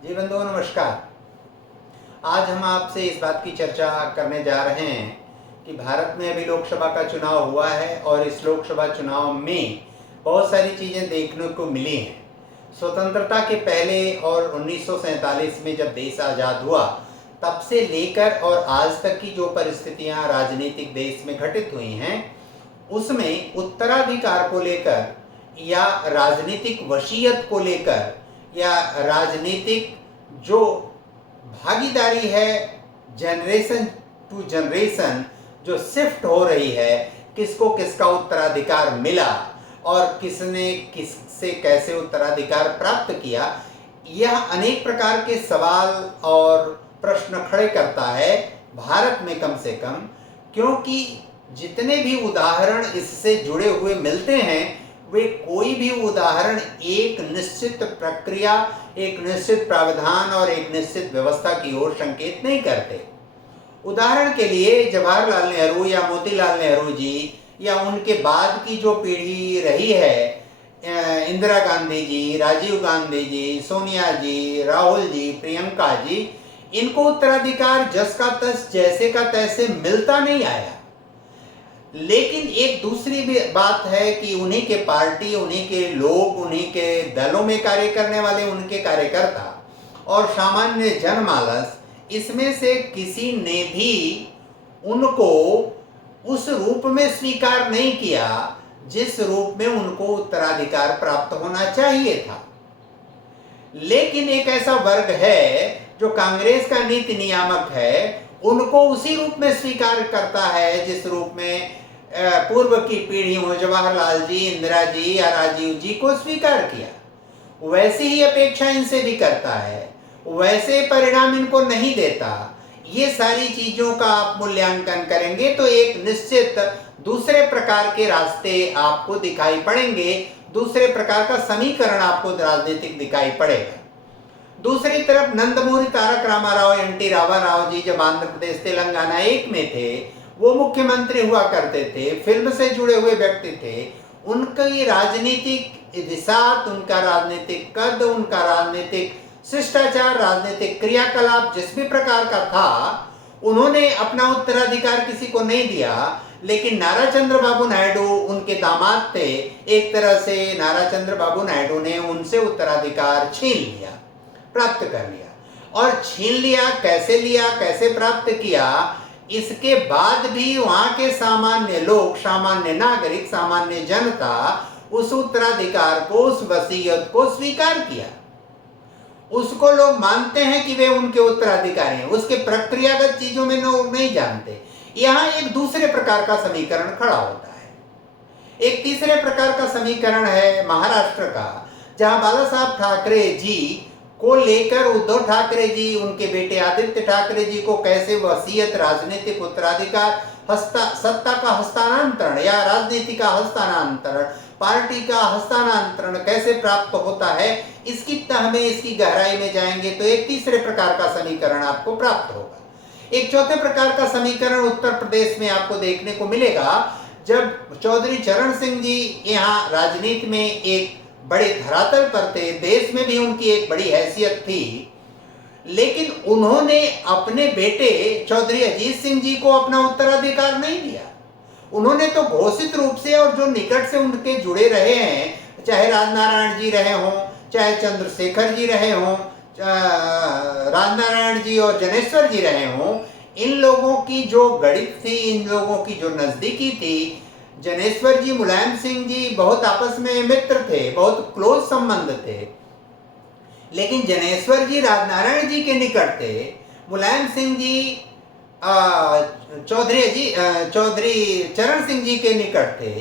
जी बंधुओं नमस्कार। आज हम आपसे इस बात की चर्चा करने जा रहे हैं कि भारत में अभी लोकसभा का चुनाव हुआ है और इस लोकसभा चुनाव में बहुत सारी चीज़ें देखने को मिली हैं। स्वतंत्रता के पहले और 1947 में जब देश आज़ाद हुआ तब से लेकर और आज तक की जो परिस्थितियां राजनीतिक देश में घटित हुई हैं उसमें उत्तराधिकार को लेकर या राजनीतिक वसीयत को लेकर या राजनीतिक जो भागीदारी है जनरेशन टू जनरेशन जो शिफ्ट हो रही है, किसको किसका उत्तराधिकार मिला और किसने किससे कैसे उत्तराधिकार प्राप्त किया, यह अनेक प्रकार के सवाल और प्रश्न खड़े करता है भारत में कम से कम। क्योंकि जितने भी उदाहरण इससे जुड़े हुए मिलते हैं वे कोई भी उदाहरण एक निश्चित प्रक्रिया, एक निश्चित प्रावधान और एक निश्चित व्यवस्था की ओर संकेत नहीं करते। उदाहरण के लिए जवाहरलाल नेहरू या मोतीलाल नेहरू जी या उनके बाद की जो पीढ़ी रही है, इंदिरा गांधी जी, राजीव गांधी जी, सोनिया जी, राहुल जी, प्रियंका जी, इनको उत्तराधिकार जस का तस जैसे का तैसे मिलता नहीं आया। लेकिन एक दूसरी भी बात है कि उन्हीं के पार्टी, उन्हीं के लोग, उन्हीं के दलों में कार्य करने वाले उनके कार्यकर्ता और सामान्य जनमानस, इसमें से किसी ने भी उनको उस रूप में स्वीकार नहीं किया जिस रूप में उनको उत्तराधिकार प्राप्त होना चाहिए था। लेकिन एक ऐसा वर्ग है जो कांग्रेस का नीति नियामक है, उनको उसी रूप में स्वीकार करता है जिस रूप में पूर्व की पीढ़ियों जवाहरलाल जी, इंदिरा जी या राजीव जी को स्वीकार किया। वैसी ही अपेक्षा इनसे भी करता है, वैसे परिणाम इनको नहीं देता। ये सारी चीजों का आप मूल्यांकन करेंगे तो एक निश्चित दूसरे प्रकार के रास्ते आपको दिखाई पड़ेंगे, दूसरे प्रकार का समीकरण आपको राजनीतिक दिखाई पड़ेगा। दूसरी तरफ नंदमूरी तारक रामाराव, एन.टी. रामाराव जी जब आंध्र प्रदेश तेलंगाना एक में थे, वो मुख्यमंत्री हुआ करते थे, फिल्म से जुड़े हुए व्यक्ति थे। उनकी राजनीतिक विसात, उनका राजनीतिक कद, उनका राजनीतिक शिष्टाचार, राजनीतिक क्रियाकलाप जिस भी प्रकार का था, उन्होंने अपना उत्तराधिकार किसी को नहीं दिया। लेकिन नारा चंद्र बाबू नायडू उनके दामाद थे, एक तरह से नारा चंद्र बाबू नायडू ने उनसे उत्तराधिकार छीन लिया, प्राप्त कर लिया। और छीन लिया, कैसे प्राप्त किया, इसके बाद भी वहां के सामान्य लोग, सामान्य नागरिक, सामान्य जनता उस उत्तराधिकार को, उस वसीयत को स्वीकार किया। उसको लोग मानते हैं कि वे उनके उत्तराधिकारी हैं, उसके प्रक्रियागत चीजों में लोग नहीं जानते। यहां एक दूसरे प्रकार का समीकरण खड़ा होता है। एक तीसरे प्रकार का समीकरण है महाराष्ट्र का, जहां बाला साहब ठाकरे जी को लेकर उद्धव ठाकरे जी, उनके बेटे आदित्य ठाकरे जी को कैसे वसीयत, राजनीतिक उत्तराधिकार, सत्ता का हस्तांतरण या राजनीति का हस्तांतरण, पार्टी का हस्तांतरण कैसे प्राप्त होता है, इसकी तह में, इसकी गहराई में जाएंगे तो एक तीसरे प्रकार का समीकरण आपको प्राप्त होगा। एक चौथे प्रकार का समीकरण उत्तर प्रदेश में आपको देखने को मिलेगा, जब चौधरी चरण सिंह जी यहाँ राजनीति में एक बड़े धरातल पर थे, देश में भी उनकी एक बड़ी हैसियत थी, लेकिन उन्होंने अपने बेटे चौधरी अजीत सिंह जी को अपना उत्तराधिकार नहीं दिया। उन्होंने तो घोषित रूप से, और जो निकट से उनके जुड़े रहे हैं, चाहे राजनारायण जी रहे हों, चाहे चंद्रशेखर जी रहे हों, राजनारायण जी और जनेश्वर जी रहे हों, इन लोगों की जो गणित थी, इन लोगों की जो नजदीकी थी, जनेश्वर जी, मुलायम सिंह जी बहुत आपस में मित्र थे, बहुत क्लोज संबंध थे। लेकिन जनेश्वर जी राजनारायण जी के निकट थे, मुलायम सिंह जी चौधरी चरण सिंह जी के निकट थे।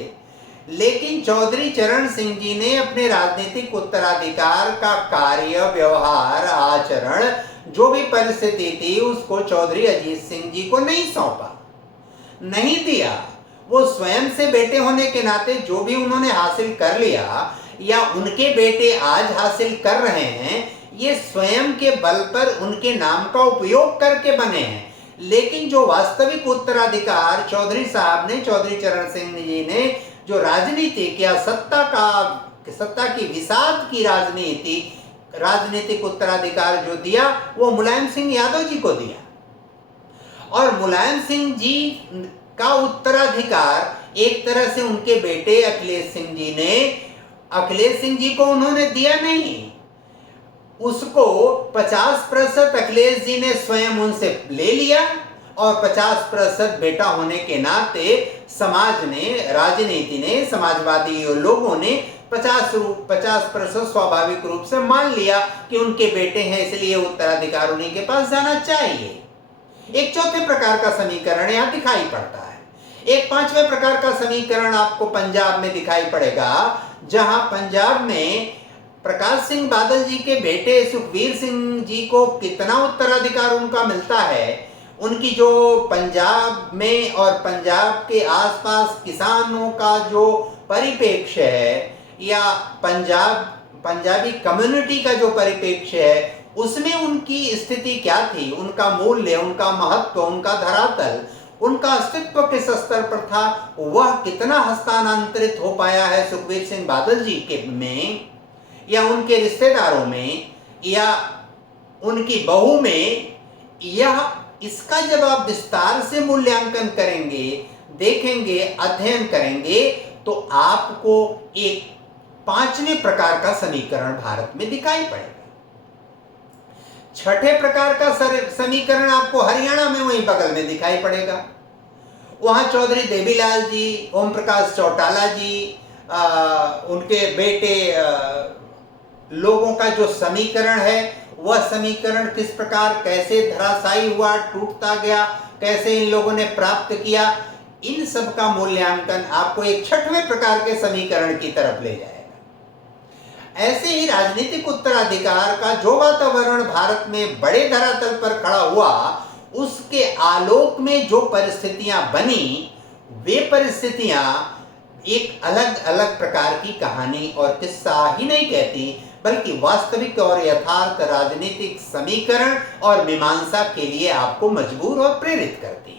लेकिन चौधरी चरण सिंह जी ने अपने राजनीतिक उत्तराधिकार का कार्य, व्यवहार, आचरण, जो भी परिस्थिति थी, उसको चौधरी अजीत सिंह जी को नहीं सौंपा, नहीं दिया। वो स्वयं से बेटे होने के नाते जो भी उन्होंने हासिल कर लिया या उनके बेटे आज हासिल कर रहे हैं, ये स्वयं के बल पर उनके नाम का उपयोग करके बने हैं। लेकिन जो वास्तविक उत्तराधिकार चौधरी साहब ने, चौधरी चरण सिंह जी ने जो राजनीतिक या सत्ता की विसात की राजनीति राजनीतिक उत्तराधिकार जो दिया वो मुलायम सिंह यादव जी को दिया। और मुलायम सिंह जी का उत्तराधिकार एक तरह से उनके बेटे अखिलेश सिंह जी ने, अखिलेश सिंह जी को उन्होंने दिया नहीं, उसको 50% अखिलेश जी ने स्वयं उनसे ले लिया और 50% बेटा होने के नाते समाज ने, राजनीति ने, समाजवादी लोगों ने 50% स्वाभाविक रूप से मान लिया कि उनके बेटे हैं, इसलिए उत्तराधिकार उन्हीं के पास जाना चाहिए। एक चौथे प्रकार का समीकरण यहां दिखाई पड़ता है। एक पांचवें प्रकार का समीकरण आपको पंजाब में दिखाई पड़ेगा, जहां पंजाब में प्रकाश सिंह बादल जी के बेटे सुखबीर सिंह जी को कितना उत्तराधिकार उनका मिलता है, उनकी जो पंजाब में और पंजाब के आसपास किसानों का जो परिप्रेक्ष्य है या पंजाबी कम्युनिटी का जो परिप्रेक्ष्य है, उसमें उनकी स्थिति क्या थी, उनका मूल्य, उनका महत्व, उनका धरातल, उनका अस्तित्व किस स्तर पर था, वह कितना हस्तांतरित हो पाया है सुखबीर सिंह बादल जी के में या उनके रिश्तेदारों में या उनकी बहू में, यह इसका जब आप विस्तार से मूल्यांकन करेंगे, देखेंगे, अध्ययन करेंगे, तो आपको एक पांचवें प्रकार का समीकरण भारत में दिखाई पड़ेगा। छठे प्रकार का समीकरण आपको हरियाणा में वहीं बगल में दिखाई पड़ेगा। वहां चौधरी देवीलाल जी, ओम प्रकाश चौटाला जी, उनके बेटे लोगों का जो समीकरण है, वह समीकरण किस प्रकार, कैसे धराशायी हुआ, टूटता गया, कैसे इन लोगों ने प्राप्त किया, इन सब का मूल्यांकन आपको एक छठवें प्रकार के समीकरण की तरफ ले जाएगा। ऐसे ही राजनीतिक उत्तराधिकार का जो वातावरण भारत में बड़े धरातल पर खड़ा हुआ, उसके आलोक में जो परिस्थितियां बनी, वे परिस्थितियां एक अलग अलग प्रकार की कहानी और किस्सा ही नहीं कहती, बल्कि वास्तविक और यथार्थ राजनीतिक समीकरण और मीमांसा के लिए आपको मजबूर और प्रेरित करती है।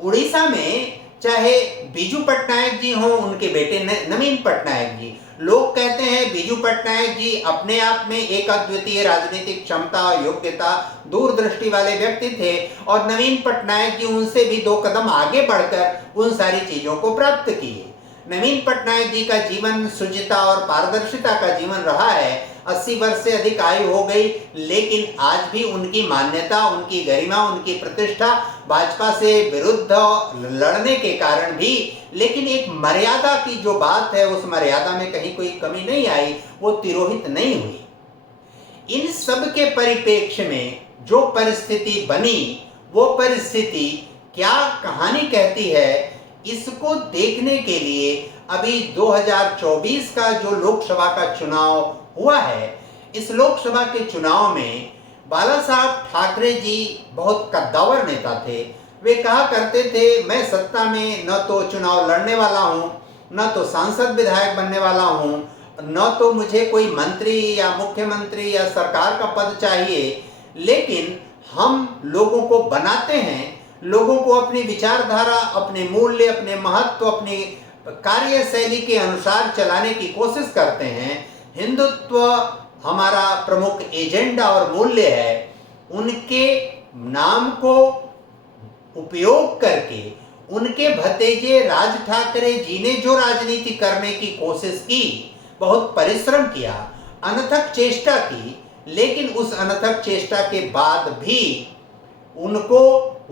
उड़ीसा में चाहे बीजू पटनायक जी हों, उनके बेटे नवीन पटनायक जी, लोग कहते हैं बीजू पटनायक जी अपने आप में एक अद्वितीय राजनीतिक क्षमता, योग्यता, दूरदृष्टि वाले व्यक्ति थे और नवीन पटनायक जी उनसे भी 2 कदम आगे बढ़कर उन सारी चीजों को प्राप्त किए। नवीन पटनायक जी का जीवन शुचिता और पारदर्शिता का जीवन रहा है। 80 वर्ष से अधिक आयु हो गई, लेकिन आज भी उनकी मान्यता, उनकी गरिमा, उनकी प्रतिष्ठा भाजपा से विरुद्ध लड़ने के कारण भी, लेकिन एक मर्यादा की जो बात है, उस मर्यादा में कहीं कोई कमी नहीं आई, वो तिरोहित नहीं हुई। इन सब के परिप्रेक्ष्य में जो परिस्थिति बनी, वो परिस्थिति क्या कहानी कहती है, इसको देखने के लिए अभी 2024 का जो लोकसभा का चुनाव हुआ है, इस लोकसभा के चुनाव में बाला साहब ठाकरे जी बहुत कद्दावर नेता थे। वे कहा करते थे, मैं सत्ता में न तो चुनाव लड़ने वाला हूं, न तो सांसद विधायक बनने वाला हूं, न तो मुझे कोई मंत्री या मुख्यमंत्री या सरकार का पद चाहिए, लेकिन हम लोगों को बनाते हैं, लोगों को अपनी विचारधारा, अपने मूल्य, अपने महत्व, अपनी कार्यशैली के अनुसार चलाने की कोशिश करते हैं। हिंदुत्व हमारा प्रमुख एजेंडा और मूल्य है। उनके नाम को उपयोग करके उनके भतीजे राज ठाकरे जी ने जो राजनीति करने की कोशिश की, बहुत परिश्रम किया, अनथक चेष्टा की, लेकिन उस अनथक चेष्टा के बाद भी उनको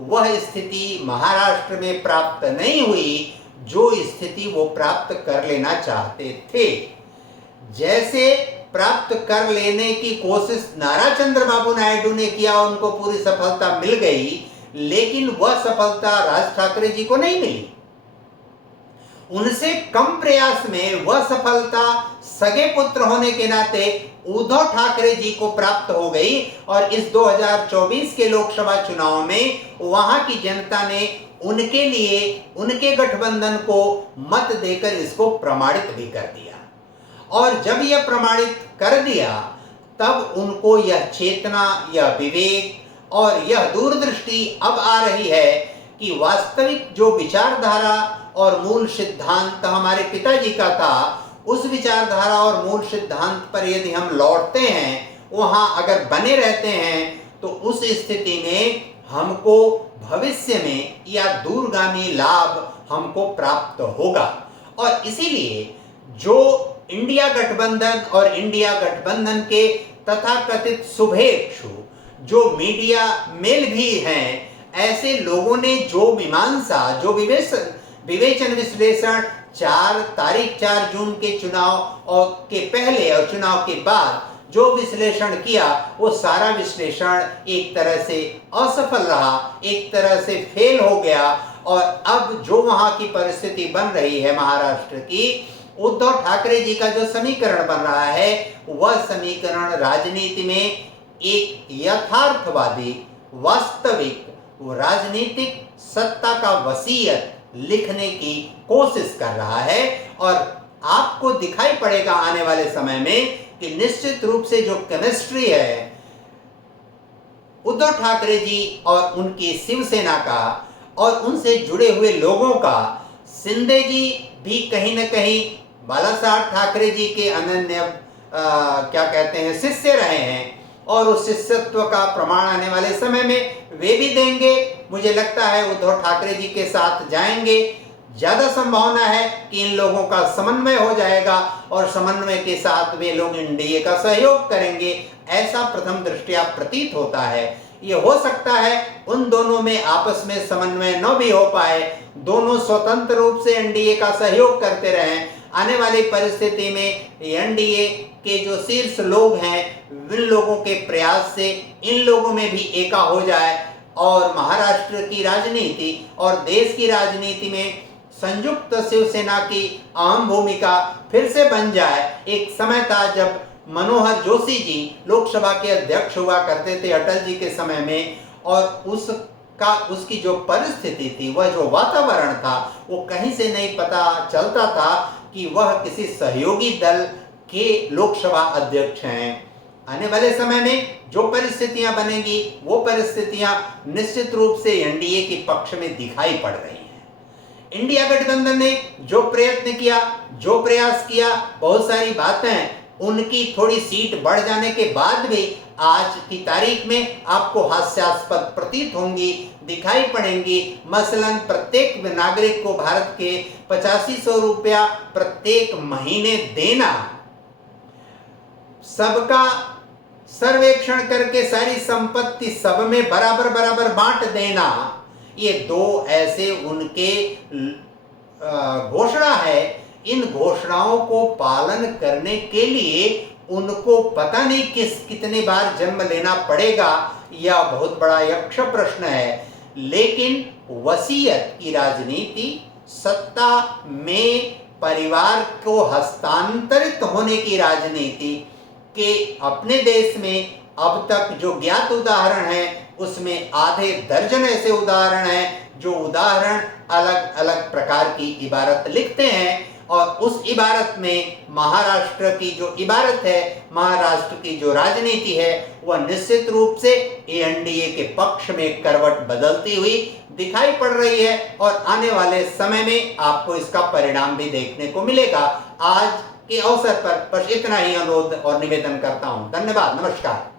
वह स्थिति महाराष्ट्र में प्राप्त नहीं हुई जो स्थिति वो प्राप्त कर लेना चाहते थे। जैसे प्राप्त कर लेने की कोशिश नारा चंद्रबाबू नायडू ने किया, उनको पूरी सफलता मिल गई, लेकिन वह सफलता राज ठाकरे जी को नहीं मिली। उनसे कम प्रयास में वह सफलता सगे पुत्र होने के नाते उद्धव ठाकरे जी को प्राप्त हो गई और इस 2024 के लोकसभा चुनाव में वहां की जनता ने उनके लिए, उनके गठबंधन को मत देकर इसको प्रमाणित भी कर दिया। और जब यह प्रमाणित कर दिया, तब उनको यह चेतना, यह विवेक और यह दूरदृष्टि अब आ रही है कि वास्तविक जो विचारधारा और मूल सिद्धांत हमारे पिताजी का था, उस विचारधारा और मूल सिद्धांत पर यदि हम लौटते हैं, वहां अगर बने रहते हैं, तो उस स्थिति में हमको भविष्य में या दूरगामी लाभ हमको प्राप्त होगा। और इसीलिए जो इंडिया गठबंधन और इंडिया गठबंधन के तथाकथित शुभेच्छु जो मीडिया मेल भी हैं, ऐसे लोगों ने जो मीमांसा, जो विवेचन विश्लेषण 4 जून के चुनाव और के पहले और चुनाव के बाद जो विश्लेषण किया, वो सारा विश्लेषण एक तरह से असफल रहा, एक तरह से फेल हो गया। और अब जो वहां की परिस्थिति बन रही है महाराष्ट्र की, उद्धव ठाकरे जी का जो समीकरण बन रहा है, वह समीकरण राजनीति में एक यथार्थवादी, वास्तविक राजनीतिक सत्ता का वसीयत लिखने की कोशिश कर रहा है। और आपको दिखाई पड़ेगा आने वाले समय में कि निश्चित रूप से जो केमिस्ट्री है उद्धव ठाकरे जी और उनकी शिवसेना का और उनसे जुड़े हुए लोगों का, शिंदे जी भी कहीं न कहीं बाला साहब ठाकरे जी के अनन्य क्या कहते हैं शिष्य रहे हैं, और उस शिष्यत्व का प्रमाण आने वाले समय में वे भी देंगे। मुझे लगता है उद्धव ठाकरे जी के साथ जाएंगे। ज्यादा संभावना है कि इन लोगों का समन्वय हो जाएगा और समन्वय के साथ वे लोग एनडीए का सहयोग करेंगे, ऐसा प्रथम दृष्टया प्रतीत होता है। ये हो सकता है उन दोनों में आपस में समन्वय न भी हो पाए, दोनों स्वतंत्र रूप से एनडीए का सहयोग करते रहें। आने वाली परिस्थिति में एनडीए के जो शीर्ष लोग हैं, इन लोगों के प्रयास से इन लोगों में भी एका हो जाए और महाराष्ट्र की राजनीति और देश की राजनीति में संयुक्त शिवसेना की अहम भूमिका फिर से बन जाए। एक समय था जब मनोहर जोशी जी लोकसभा के अध्यक्ष हुआ करते थे अटल जी के समय में, और उसकी जो परिस्थिति थी, वह जो वातावरण था, वो कहीं से नहीं पता चलता था कि वह किसी सहयोगी दल के लोकसभा अध्यक्ष हैं। आने वाले समय में जो परिस्थितियां बनेंगी, वो परिस्थितियां निश्चित रूप से एनडीए के पक्ष में दिखाई पड़ रही हैं। इंडिया गठबंधन ने जो प्रयत्न किया, जो प्रयास किया, बहुत सारी बातें उनकी थोड़ी सीट बढ़ जाने के बाद भी आज की तारीख में आपको हास्यास्पद प्रतीत होंगी, दिखाई पड़ेंगी। मसलन प्रत्येक नागरिक को भारत के 8500 रुपया प्रत्येक महीने देना, सबका सर्वेक्षण करके सारी संपत्ति सब में बराबर बराबर बांट देना, ये दो ऐसे उनके घोषणा है। इन घोषणाओं को पालन करने के लिए उनको पता नहीं कितने बार जन्म लेना पड़ेगा, यह बहुत बड़ा यक्ष प्रश्न है। लेकिन वसीयत की राजनीति, सत्ता में परिवार को हस्तांतरित होने की राजनीति के अपने देश में अब तक जो ज्ञात उदाहरण है, उसमें आधे दर्जन ऐसे उदाहरण हैं जो उदाहरण अलग अलग प्रकार की इबारत लिखते हैं। और उस इबारत में महाराष्ट्र की जो इबारत है, महाराष्ट्र की जो राजनीति है, वह निश्चित रूप से एनडीए के पक्ष में करवट बदलती हुई दिखाई पड़ रही है। और आने वाले समय में आपको इसका परिणाम भी देखने को मिलेगा। आज के अवसर पर बस इतना ही अनुरोध और निवेदन करता हूं। धन्यवाद, नमस्कार।